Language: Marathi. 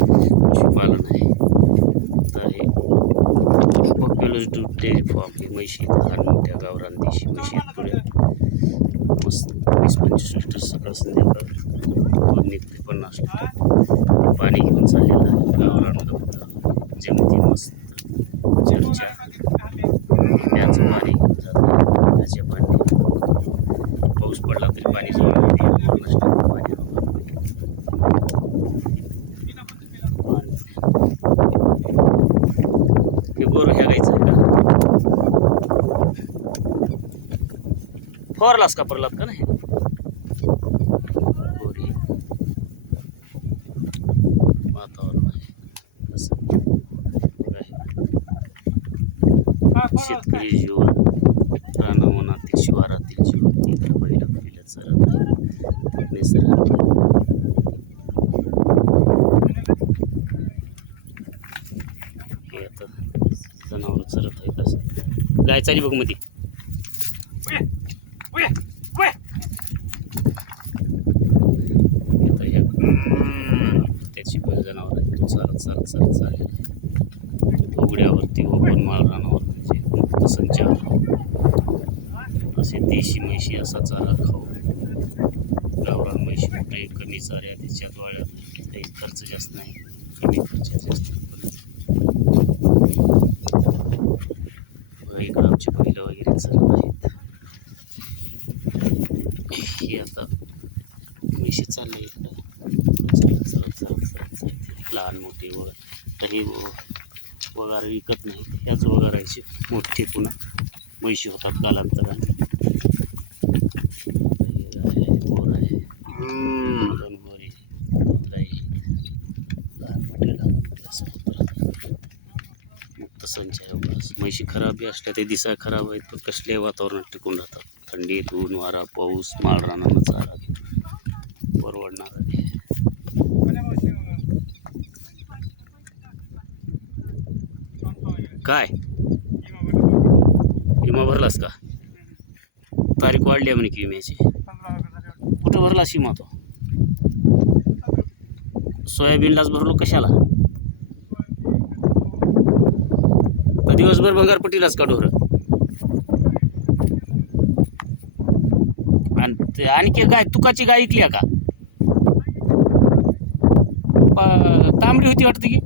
पशुपालन आहे. तर हे पॉप्युलर डेअरी फार्म ही म्हशी लहान मोठ्या गावरान देशी म्हशी पुढे मस्त 20-25 लिटर सकाळ संध्याकाळ दूध निघते. 50 लिटर पाणी घेऊन चाललेलं आहे गावरान जेमती मस्त चर्चा प्याचं पाणी घेऊन जातं. त्याच्या पाणी पाऊस पडला तरी पाणी जवळ पाणी हे बोर ह्या गायचं आहे का फवारलास का परलात का नाही बोरी वातावरण आहे असं शेतकरी जीवन रानवनातील शिवारातील जीवन इतर बैल पहिलं चरत आहे निसर्ग हे आता जनावर चरत आहेत असं गाय चाली बघ मध्ये त्याची पण जनावर आहे चालत चालत चालत चालेल उघड्यावरती ओपन माळ रानावर म्हणजे मुक्त संचार असे देशी म्हशी असा चारा खाऊ गावरान म्हशी कुठेही कमी चाऱ्या त्याच्यात वाळ्यात काही खर्च जास्त नाही कमी खर्चात जास्त इकडं आमची बैलं वगैरे चरत आहेत. ही आता म्हशी चालली चालत चालत चालत चालत लहान मोठी वगैरे तरी वगार विकत नाही ह्याच वगारायची मोठी पुन्हा म्हशी होतात कालांतराने बोर आहे दोन बोरी लहान मोठे असं होत राहतात मुक्त संचय म्हशी खराब बी असल्या ते दिसा खराब आहेत पण कसल्याही वातावरणात टिकून राहतात. थंडीत ऊन वारा पाऊस माळ रानानं चारा परवडणार आहे. काय विमा भरलास का तारीख वाढली आहे म्हणे की विम्याची कुठं भरलास विमा तो सोयाबीनलाच भरलो कशाला का दिवसभर भंगारपट्टीलाच का ढोरं आणि आणखी गाय तुकाची गाय ऐकली का तांबडी होती वाटते की